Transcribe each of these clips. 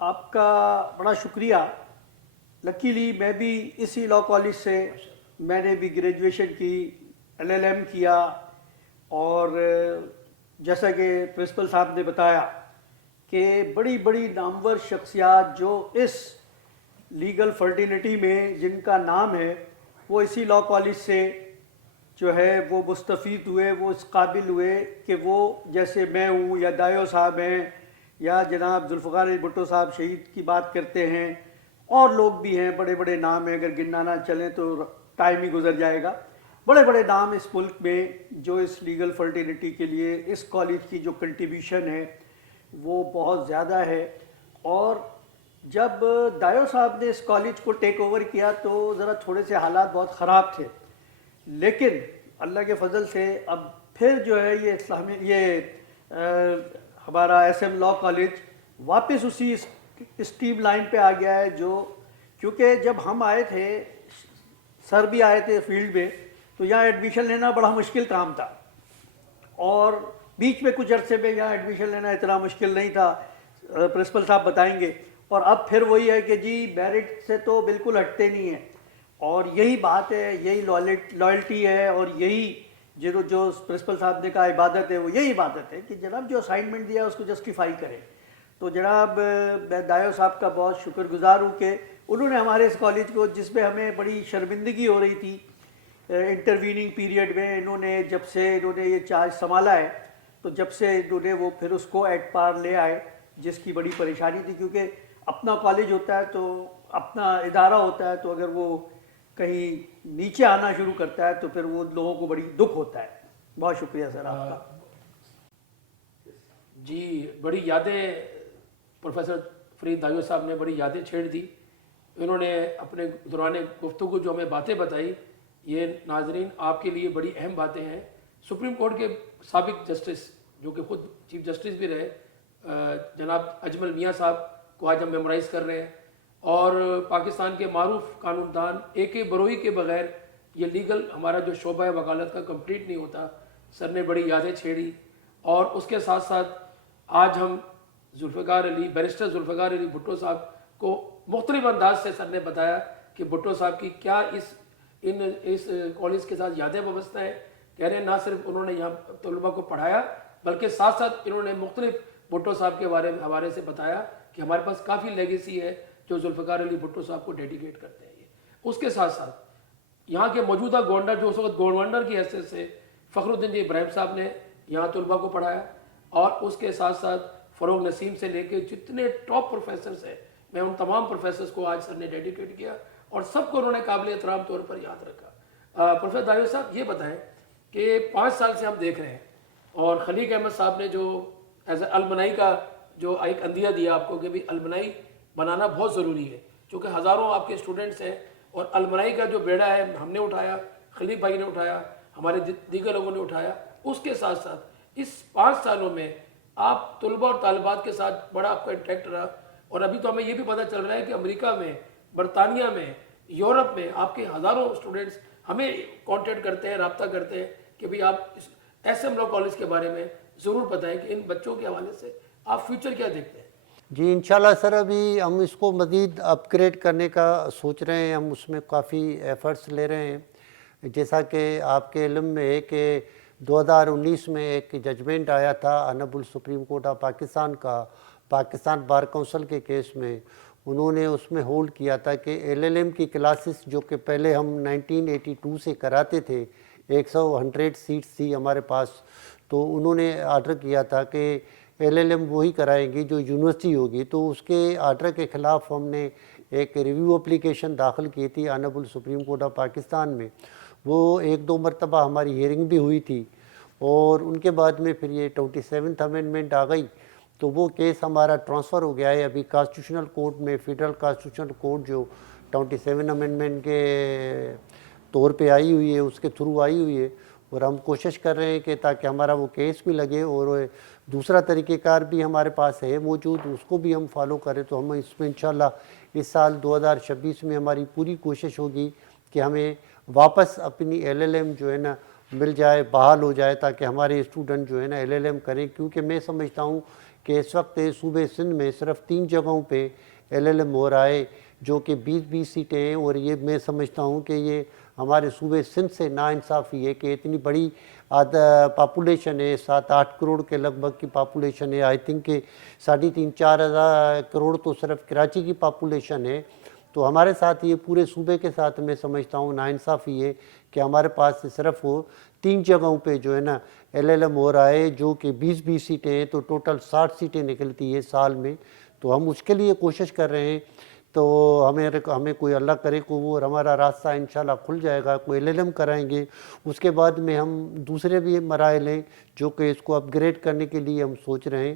آپ کا بڑا شکریہ. لکیلی میں بھی اسی لاء کالج سے میں نے بھی گریجویشن کی, LLM کیا, اور جیسا کہ پرنسپل صاحب نے بتایا کہ بڑی بڑی نامور شخصیات جو اس لیگل فرٹینٹی میں جن کا نام ہے وہ اسی لاء کالج سے جو ہے وہ مستفید ہوئے, وہ اس قابل ہوئے کہ وہ جیسے میں ہوں یا دایو صاحب ہیں یا جناب ذوالفقار علی بھٹو صاحب شہید کی بات کرتے ہیں, اور لوگ بھی ہیں, بڑے بڑے نام ہیں, اگر گننا نہ چلیں تو ٹائم ہی گزر جائے گا. بڑے بڑے نام اس ملک میں جو اس لیگل فرٹینٹی کے لیے اس کالج کی جو کنٹریبیوشن ہے وہ بہت زیادہ ہے. اور جب دایو صاحب نے اس کالج کو ٹیک اوور کیا تو ذرا تھوڑے سے حالات بہت خراب تھے, لیکن اللہ کے فضل سے اب پھر جو ہے یہ ہمارا SM لاء کالج واپس اسی اسٹیم لائن پہ آ گیا ہے. جو کیونکہ جب ہم آئے تھے, سر بھی آئے تھے فیلڈ میں, تو یہاں ایڈمیشن لینا بڑا مشکل کام تھا, اور بیچ میں کچھ عرصے میں یہاں ایڈمیشن لینا اتنا مشکل نہیں تھا, پرنسپل صاحب بتائیں گے. اور اب پھر وہی ہے کہ جی میرٹ سے تو بالکل ہٹتے نہیں ہیں, اور یہی بات ہے, یہی لائلٹی ہے, اور یہی جو پرنسپل صاحب نے کہا عبادت ہے, وہ یہی عبادت ہے کہ جناب جو اسائنمنٹ دیا ہے اس کو جسٹیفائی کریں. تو جناب میں دایو صاحب کا بہت شکر گزار ہوں کہ انہوں نے ہمارے اس کالج کو, جس میں ہمیں بڑی شرمندگی ہو رہی تھی انٹرویننگ پیریڈ میں, انہوں نے جب سے انہوں نے یہ چارج سنبھالا ہے تو جب سے انہوں نے وہ پھر اس کو ایٹ پار لے آئے, جس کی بڑی پریشانی تھی. کیونکہ اپنا کالج ہوتا ہے تو اپنا ادارہ ہوتا ہے, تو اگر وہ کہیں نیچے آنا شروع کرتا ہے تو پھر وہ لوگوں کو بڑی دکھ ہوتا ہے. بہت شکریہ سر آپ کا. جی بڑی یادیں پروفیسر فرید دایو صاحب نے بڑی یادیں چھیڑ دی. انہوں نے اپنے دوران گفتگو جو ہمیں باتیں بتائی, یہ ناظرین آپ کے لیے بڑی اہم باتیں ہیں. سپریم کورٹ کے سابق جسٹس جو کہ خود چیف جسٹس بھی رہے, جناب اجمل میاں صاحب کو آج ہم میمورائز کر رہے ہیں, اور پاکستان کے معروف قانون دان AK بروئی کے بغیر یہ لیگل ہمارا جو شعبہ وکالت کا کمپلیٹ نہیں ہوتا. سر نے بڑی یادیں چھیڑی, اور اس کے ساتھ ساتھ آج ہم بیرسٹر ذوالفقار علی بھٹو صاحب کو مختلف انداز سے سر نے بتایا کہ بھٹو صاحب کی کیا اس کالج کے ساتھ یادیں وابستہ ہیں. کہہ رہے ہیں نہ صرف انہوں نے یہاں طلباء کو پڑھایا بلکہ ساتھ ساتھ انہوں نے مختلف بھٹو صاحب کے حوالے سے بتایا کہ ہمارے پاس کافی لیگیسی ہے جو ذوالفقار علی بھٹو صاحب کو ڈیڈیکیٹ کرتے ہیں. اس کے ساتھ ساتھ یہاں کے موجودہ گورنر جو اس وقت گورنر کی حیثیت سے فخر الدین جی ابراہیم صاحب نے یہاں طلباء کو پڑھایا, اور اس کے ساتھ ساتھ فروغ نسیم سے لے کے جتنے ٹاپ پروفیسرز ہیں, میں ان تمام پروفیسرز کو آج سر نے ڈیڈیکیٹ کیا, اور سب کو انہوں نے قابل احترام طور پر یاد رکھا. پروفیسر دایو صاحب یہ بتائیں کہ 5 سال سے ہم دیکھ رہے ہیں, اور خلیق احمد صاحب نے جو ایز اے المنائی کا جو ایک اندیہ دیا آپ کو کہ بھی المنائی بنانا بہت ضروری ہے, چونکہ ہزاروں آپ کے اسٹوڈنٹس ہیں, اور المنائی کا جو بیڑا ہے ہم نے اٹھایا, خلیق بھائی نے اٹھایا, ہمارے دیگر لوگوں نے اٹھایا. اس کے ساتھ ساتھ اس 5 سالوں میں آپ طلباء اور طالبات کے ساتھ بڑا آپ کا انٹیکٹ رہا, اور ابھی تو ہمیں یہ بھی پتہ چل رہا ہے کہ امریکہ میں, برطانیہ میں, یورپ میں آپ کے ہزاروں اسٹوڈنٹس ہمیں کانٹیکٹ کرتے ہیں, رابطہ کرتے ہیں کہ بھئی آپ SM لاء کالج کے بارے میں ضرور بتائیں کہ ان بچوں کے حوالے سے آپ فیوچر کیا دیکھتے ہیں. جی انشاءاللہ سر, ابھی ہم اس کو مزید اپ گریڈ کرنے کا سوچ رہے ہیں, ہم اس میں کافی ایفرٹس لے رہے ہیں. جیسا کہ آپ کے علم میں ہے کہ 2019 میں ایک ججمنٹ آیا تھا honourable supreme court of Pakistan کا, پاکستان بار کونسل کے کیس میں. انہوں نے اس میں ہولڈ کیا تھا کہ LLM کی کلاسز جو کہ پہلے ہم 1982 سے کراتے تھے, 100 سیٹس تھی ہمارے پاس, تو انہوں نے آرڈر کیا تھا کہ LLM وہی کرائیں گی جو یونیورسٹی ہوگی. تو اس کے آرڈر کے خلاف ہم نے ایک ریویو اپلیکیشن داخل کی تھی honourable supreme court of Pakistan میں. وہ 1-2 مرتبہ ہماری ہیئرنگ بھی ہوئی تھی, اور ان کے بعد میں پھر یہ 27th امینڈمنٹ آ گئی, تو وہ کیس ہمارا ٹرانسفر ہو گیا ہے ابھی کانسٹیٹیوشنل کورٹ میں. فیڈرل کانسٹیٹیوشنل کورٹ جو 27 امینڈمنٹ کے طور پہ آئی ہوئی ہے, اس کے تھرو آئی ہوئی ہے, اور ہم کوشش کر رہے ہیں کہ تاکہ ہمارا وہ کیس بھی لگے, اور دوسرا طریقہ کار بھی ہمارے پاس ہے موجود, اس کو بھی ہم فالو کریں. تو ہم اس میں انشاءاللہ اس سال 2026 میں ہماری پوری کوشش ہوگی کہ ہمیں واپس اپنی LLM جو ہے نا مل جائے, بحال ہو جائے, تاکہ ہمارے اسٹوڈنٹ جو ہے نا LLM کریں. کیونکہ میں سمجھتا ہوں کہ اس وقت صوبے سندھ میں صرف 3 جگہوں پہ LLM ہو رہا ہے جو کہ 20-20 سیٹیں ہیں، اور یہ میں سمجھتا ہوں کہ یہ ہمارے صوبے سندھ سے ناانصافی ہے کہ اتنی بڑی پاپولیشن ہے، 7-8 کروڑ کے لگ بھگ کی پاپولیشن ہے. آئی تھنک کہ 3.5-4 کروڑ تو صرف کراچی کی پاپولیشن ہے. تو ہمارے ساتھ یہ پورے صوبے کے ساتھ میں سمجھتا ہوں ناانصافی ہے کہ ہمارے پاس صرف وہ 3 جگہوں پہ جو ہے نا LLM ہو رہا ہے جو کہ 20-20 سیٹیں ہیں، تو ٹوٹل 60 سیٹیں نکلتی ہے سال میں. تو ہم اس کے لیے کوشش کر رہے ہیں. تو ہمیں کوئی اللہ کرے کو وہ ہمارا راستہ انشاءاللہ کھل جائے گا، کوئی LLM کرائیں گے. اس کے بعد میں ہم دوسرے بھی مراحل ہیں جو کہ اس کو اپ گریڈ کرنے کے لیے ہم سوچ رہے ہیں،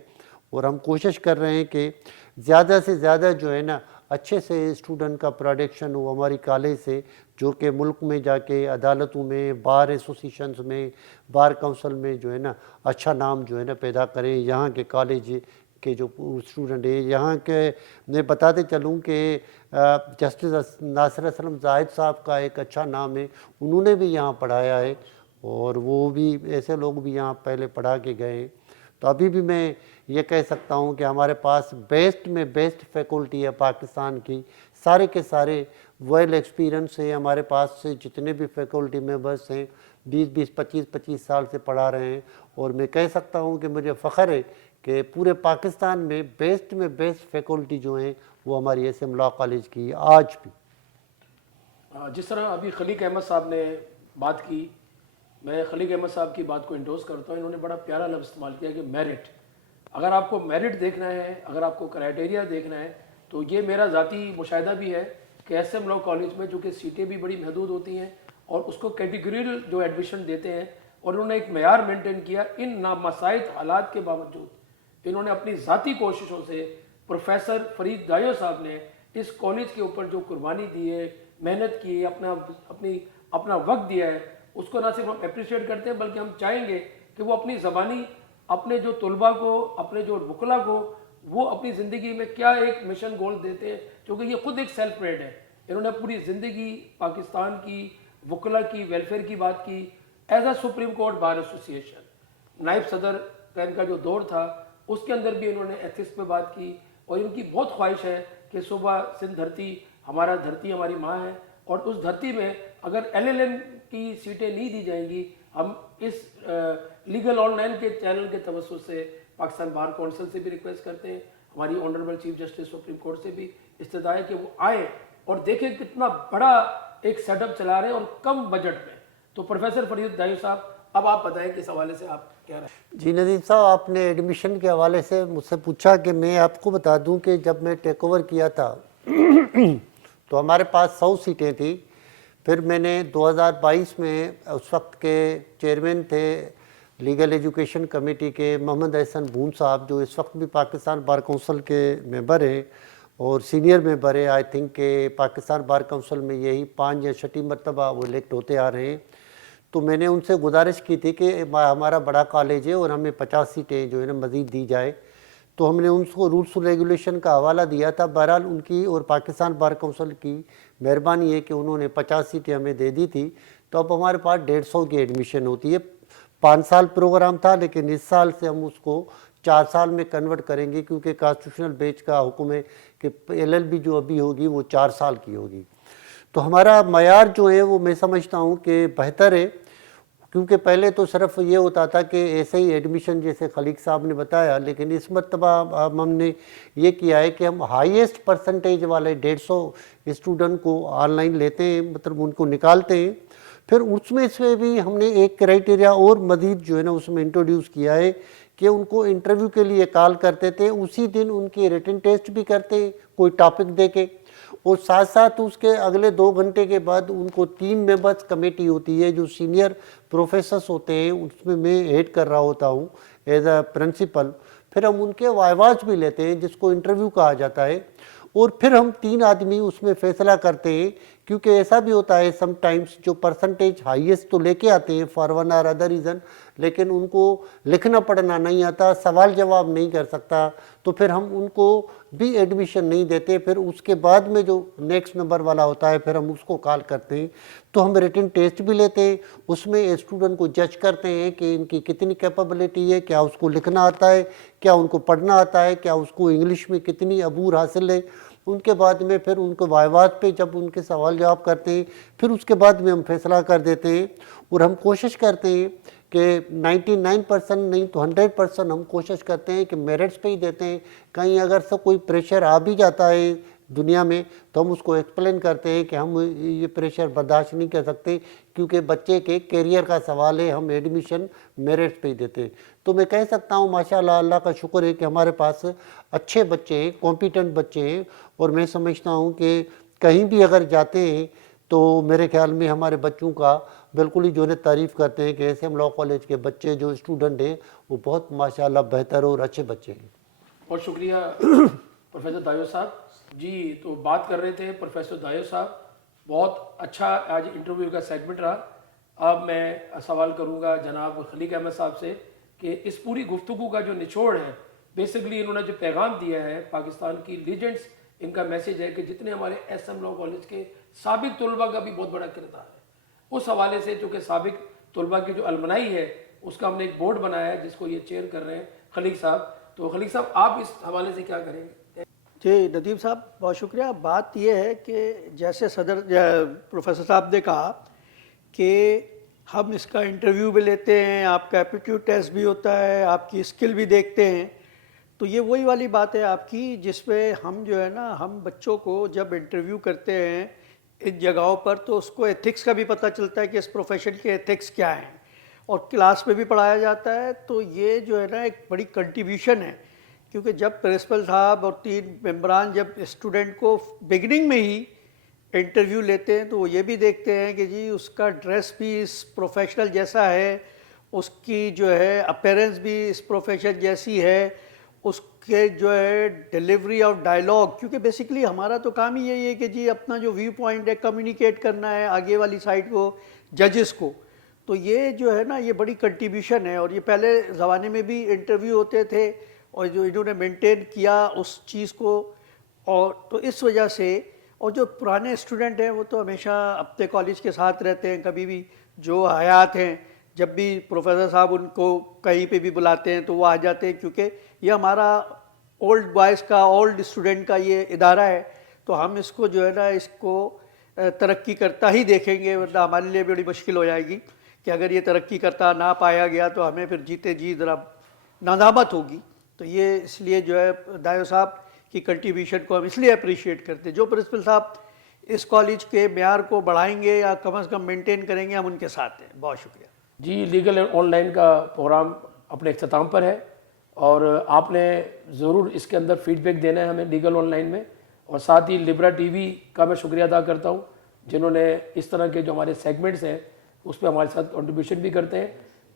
اور ہم کوشش کر رہے ہیں کہ زیادہ سے زیادہ جو ہے نا اچھے سے اسٹوڈنٹ کا پروڈکشن ہو ہماری کالج سے، جو کہ ملک میں جا کے عدالتوں میں، بار ایسوسیشنز میں، بار کونسل میں جو ہے نا اچھا نام جو ہے نا پیدا کریں. یہاں کے کالج کے جو اسٹوڈنٹ ہیں یہاں کے، میں بتاتے چلوں کہ جسٹس ناصر اسلم زاہد صاحب کا ایک اچھا نام ہے، انہوں نے بھی یہاں پڑھایا ہے، اور وہ بھی ایسے لوگ بھی یہاں پہلے پڑھا کے گئے ہیں. تو ابھی بھی میں یہ کہہ سکتا ہوں کہ ہمارے پاس بیسٹ میں بیسٹ فیکلٹی ہے پاکستان کی، سارے کے سارے ویل ایکسپیرینس ہے. ہمارے پاس سے جتنے بھی فیکلٹی ممبرس ہیں 20-20 25-25 سال سے پڑھا رہے ہیں، اور میں کہہ سکتا ہوں کہ مجھے فخر ہے کہ پورے پاکستان میں بیسٹ فیکلٹی جو ہیں وہ ہماری SM لاء کالج کی آج بھی. جس طرح ابھی خلیق احمد صاحب نے بات کی، میں خلیق احمد صاحب کی بات کو انڈورس کرتا ہوں. انہوں نے بڑا پیارا لفظ استعمال کیا کہ میرٹ. اگر آپ کو میرٹ دیکھنا ہے، اگر آپ کو کرائٹیریا دیکھنا ہے، تو یہ میرا ذاتی مشاہدہ بھی ہے کہ SM لاء کالج میں جو کہ سیٹیں بھی بڑی محدود ہوتی ہیں اور اس کو کیٹیگریل جو ایڈمیشن دیتے ہیں، اور انہوں نے ایک معیار مینٹین کیا. ان نامساعد حالات کے باوجود انہوں نے اپنی ذاتی کوششوں سے، پروفیسر فرید دایو صاحب نے اس کالج کے اوپر جو قربانی دی ہے، محنت کی ہے، اپنا وقت دیا ہے، اس کو نہ صرف ہم اپریشیٹ کرتے ہیں بلکہ ہم چاہیں گے کہ وہ اپنی زبانی، اپنے جو طلباء کو، اپنے جو وکلاء کو، وہ اپنی زندگی میں کیا ایک مشن گول دیتے ہیں، کیونکہ یہ خود ایک سیلف میڈ ہے. انہوں نے پوری زندگی پاکستان کی وکلاء کی ویلفیئر کی بات کی. As a supreme court bar association نائب صدر کا ان کا جو دور تھا اس کے اندر بھی انہوں نے ایتھکس پہ بات کی، اور ان کی بہت خواہش ہے کہ صوبہ سندھ دھرتی ہماری ماں ہے، اور اس دھرتی میں اگر LLM کی سیٹیں نہیں دی جائیں گی، ہم اس لیگل آن لائن کے چینل کے توسط سے پاکستان بار کونسل سے بھی ریکویسٹ کرتے ہیں، ہماری honourable chief justice supreme court سے بھی استدعا ہے کہ وہ آئیں اور دیکھیں کتنا بڑا ایک سیٹ اپ چلا رہے ہیں اور کم بجٹ میں. تو پروفیسر فرید دایو صاحب، اب آپ بتائیں کس حوالے سے آپ کہہ رہے ہیں. جی ندیم صاحب، آپ نے ایڈمیشن کے حوالے سے مجھ سے پوچھا کہ میں آپ کو بتا دوں کہ جب میں ٹیک اوور کیا تھا تو ہمارے پاس 100 سیٹیں تھیں. پھر میں نے 2022 میں اس وقت کے چیئرمین تھے لیگل ایجوکیشن کمیٹی کے محمد احسن بون صاحب، جو اس وقت بھی پاکستان بار کونسل کے ممبر ہیں اور سینئر ممبر ہیں. آئی تھنک کہ پاکستان بار کونسل میں یہی 5 یا 6 مرتبہ وہ الیکٹ ہوتے آ رہے ہیں. تو میں نے ان سے گزارش کی تھی کہ ہمارا بڑا کالج ہے اور ہمیں 50 سیٹیں جو ہے نا مزید دی جائے. تو ہم نے ان کو رولس اور ریگولیشن کا حوالہ دیا تھا. بہرحال ان کی اور پاکستان بار کونسل کی مہربانی ہے کہ انہوں نے 50 سیٹیں ہمیں دے دی تھی. تو اب ہمارے پاس 150 کی ایڈمیشن ہوتی ہے. 5 سال پروگرام تھا، لیکن اس سال سے ہم اس کو 4 سال میں کنورٹ کریں گے، کیونکہ کانسٹیٹیوشنل بیچ کا حکم ہے کہ LLB جو ابھی ہوگی وہ 4 سال کی ہوگی. تو ہمارا معیار جو ہے وہ میں سمجھتا ہوں کہ بہتر ہے، کیونکہ پہلے تو صرف یہ ہوتا تھا کہ ایسے ہی ایڈمیشن جیسے خلیق صاحب نے بتایا، لیکن اس مرتبہ ہم نے یہ کیا ہے کہ ہم ہائیسٹ پرسنٹیج والے 150 اسٹوڈنٹ کو آن لائن لیتے ہیں، مطلب ان کو نکالتے ہیں. پھر اس میں سے بھی ہم نے ایک کرائٹیریا اور مزید جو ہے نا اس میں انٹروڈیوس کیا ہے کہ ان کو انٹرویو کے لیے کال کرتے تھے، اسی دن ان کی ریٹن ٹیسٹ بھی کرتے ہیں کوئی ٹاپک دے کے، اور ساتھ ساتھ اس کے اگلے 2 گھنٹے کے بعد ان کو 3 ممبرس کمیٹی ہوتی ہے جو سینئر پروفیسرس ہوتے ہیں، اس میں ایڈ کر رہا ہوتا ہوں ایز اے پرنسپل. پھر ہم ان کے وائواز بھی لیتے ہیں جس کو انٹرویو کہا جاتا ہے، اور پھر ہم 3 آدمی اس میں فیصلہ کرتے ہیں کیونکہ ایسا بھی ہوتا ہے سم ٹائمز جو پرسنٹیج ہائیسٹ تو لے کے آتے ہیں فار ون اور ادر ریزن، لیکن ان کو لکھنا پڑھنا نہیں آتا، سوال جواب نہیں کر سکتا، تو پھر ہم ان کو بھی ایڈمیشن نہیں دیتے. پھر اس کے بعد میں جو نیکسٹ نمبر والا ہوتا ہے پھر ہم اس کو کال کرتے ہیں. تو ہم ریٹن ٹیسٹ بھی لیتے ہیں، اس میں اسٹوڈنٹ کو جج کرتے ہیں کہ ان کی کتنی کیپیبلٹی ہے، کیا اس کو لکھنا آتا ہے، کیا ان کو پڑھنا آتا ہے، کیا اس کو انگلش میں کتنی عبور حاصل ہے. ان کے بعد میں پھر ان کو وائوات پہ جب ان کے سوال جواب کرتے ہیں پھر اس کے بعد میں ہم فیصلہ کر دیتے ہیں. اور ہم کوشش کرتے ہیں کہ 99% نہیں تو 100% ہم کوشش کرتے ہیں کہ میرٹس پہ ہی دیتے ہیں. کہیں اگر سے کوئی پریشر آ بھی جاتا ہے دنیا میں تو ہم اس کو ایکسپلین کرتے ہیں کہ ہم یہ پریشر برداشت نہیں کر سکتے کیونکہ بچے کے کیریئر کا سوال ہے، ہم ایڈمیشن میرٹس پہ ہی دیتے ہیں. تو میں کہہ سکتا ہوں ماشاءاللہ اللہ کا شکر ہے کہ ہمارے پاس اچھے بچے ہیں، کمپیٹنٹ بچے ہیں. اور میں سمجھتا ہوں کہ کہیں بھی اگر جاتے ہیں تو میرے خیال میں ہمارے بچوں کا بالکل ہی جو ہے تعریف کرتے ہیں کہ ایس ایم لاء کالج کے بچے جو اسٹوڈنٹ ہیں وہ بہت ماشاءاللہ بہتر اور اچھے بچے ہیں. بہت شکریہ پروفیسر دایو صاحب. جی تو بات کر رہے تھے پروفیسر دایو صاحب، بہت اچھا آج انٹرویو کا سیگمنٹ رہا. اب میں سوال کروں گا جناب خلیق احمد صاحب سے کہ اس پوری گفتگو کا جو نچوڑ ہے، بیسکلی انہوں نے جو پیغام دیا ہے پاکستان کی لیجنڈز، ان کا میسیج ہے کہ جتنے ہمارے ایس ایم لاء کالج کے سابق طلباء کا بھی بہت بڑا کردار ہے. اس حوالے سے چونکہ سابق طلباء کی جو المنائی ہے اس کا ہم نے ایک بورڈ بنایا ہے جس کو یہ چیئر کر رہے ہیں خلیق صاحب. تو خلیق صاحب آپ اس حوالے سے کیا کریں گے؟ جی ندیم صاحب بہت شکریہ. بات یہ ہے کہ جیسے صدر پروفیسر صاحب نے کہا کہ ہم اس کا انٹرویو بھی لیتے ہیں، آپ کا ایپٹیوڈ ٹیسٹ بھی ہوتا ہے، آپ کی اسکل بھی دیکھتے ہیں. تو یہ وہی والی بات ہے آپ کی جس پہ ہم جو ہے نا ہم بچوں کو جب انٹرویو کرتے ہیں ان جگہوں پر تو اس کو ایتھکس کا بھی پتہ چلتا ہے کہ اس پروفیشن کے ایتھکس کیا ہیں، اور کلاس میں بھی پڑھایا جاتا ہے. تو یہ جو ہے نا ایک بڑی کنٹریبیوشن ہے، کیونکہ جب پرنسپل صاحب اور 3 ممبران جب اسٹوڈنٹ کو بگننگ میں ہی انٹرویو لیتے ہیں تو وہ یہ بھی دیکھتے ہیں کہ جی اس کا ڈریس بھی اس پروفیشنل جیسا ہے، اس کی جو ہے اپیرنس بھی اس پروفیشن جیسی ہے، اس کے جو ہے ڈیلیوری آف ڈائلاگ، کیونکہ بیسیکلی ہمارا تو کام ہی یہی ہے کہ جی اپنا جو ویو پوائنٹ ہے کمیونیکیٹ کرنا ہے آگے والی سائڈ کو، ججز کو. تو یہ جو ہے نا یہ بڑی کنٹریبیوشن ہے. اور یہ پہلے زمانے میں بھی انٹرویو ہوتے تھے اور جو انہوں نے مینٹین کیا اس چیز کو، اور تو اس وجہ سے. اور جو پرانے اسٹوڈنٹ ہیں وہ تو ہمیشہ اپنے کالج کے ساتھ رہتے ہیں، کبھی بھی جو حیات ہیں جب بھی پروفیسر صاحب ان کو کہیں پہ بھی بلاتے ہیں تو وہ آ جاتے ہیں، کیونکہ یہ ہمارا اولڈ بوائز کا اولڈ اسٹوڈنٹ کا یہ ادارہ ہے. تو ہم اس کو جو ہے نا اس کو ترقی کرتا ہی دیکھیں گے، ورنہ ہمارے لیے بڑی مشکل ہو جائے گی کہ اگر یہ ترقی کرتا نہ پایا گیا تو ہمیں پھر جیتے جی ذرا ندامت ہوگی. تو یہ اس لیے جو ہے دایو صاحب کی کنٹریبیوشن کو ہم اس لیے اپریشیٹ کرتے ہیں. جو پرنسپل صاحب اس کالج کے معیار کو بڑھائیں گے یا کم از کم مینٹین کریں گے ہم ان کے ساتھ ہیں. بہت شکریہ. جی لیگل آن لائن کا پروگرام اپنے اختتام پر ہے اور آپ نے ضرور اس کے اندر فیڈ بیک دینا ہے ہمیں لیگل آن لائن میں. اور ساتھ ہی لبرا ٹی وی کا میں شکریہ ادا کرتا ہوں جنہوں نے اس طرح کے جو ہمارے سیگمنٹس ہیں اس پہ ہمارے ساتھ کنٹریبیوشن بھی کرتے ہیں.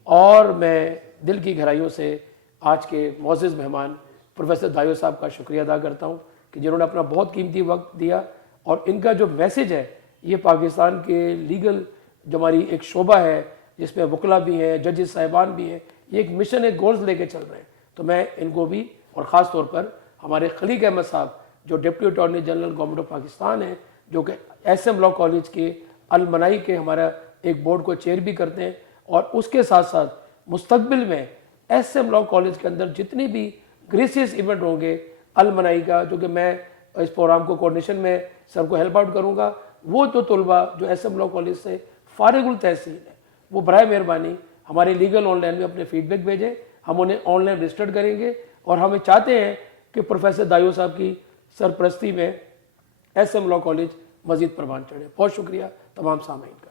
اور میں دل کی گہرائیوں سے آج کے معزز مہمان پروفیسر دایو صاحب کا شکریہ ادا کرتا ہوں کہ جنہوں نے اپنا بہت قیمتی وقت دیا اور ان کا جو میسیج ہے یہ پاکستان کے لیگل جو ہماری ایک شعبہ ہے جس میں وکلا بھی ہیں، ججز صاحبان بھی ہیں، یہ ایک مشن ایک گولز لے کے چل رہے ہیں. تو میں ان کو بھی اور خاص طور پر ہمارے خلیق احمد صاحب جو deputy attorney general government of Pakistan ہیں، جو کہ ایس ایم لاء کالج کے المنائی کے ہمارا ایک بورڈ کو چیئر بھی کرتے ہیں، اور اس کے ساتھ ساتھ مستقبل میں ایس ایم لاء کالج کے اندر جتنی بھی گریسیس ایونٹ ہوں گے المنائی کا، جو کہ میں اس پروگرام کو کوارڈینیشن میں سر کو ہیلپ آؤٹ کروں گا، وہ جو طلباء جو ایس ایم لاء کالج سے فارغ التحصیل ہیں وہ برائے مہربانی ہمارے لیگل آن لائن میں اپنے فیڈ بیک بھیجیں. ہم انہیں آن لائن رجسٹرڈ کریں گے اور ہمیں چاہتے ہیں کہ پروفیسر دایو صاحب کی سرپرستی میں ایس ایم لاء کالج مزید پروان چڑھے. بہت شکریہ تمام سامعین کا.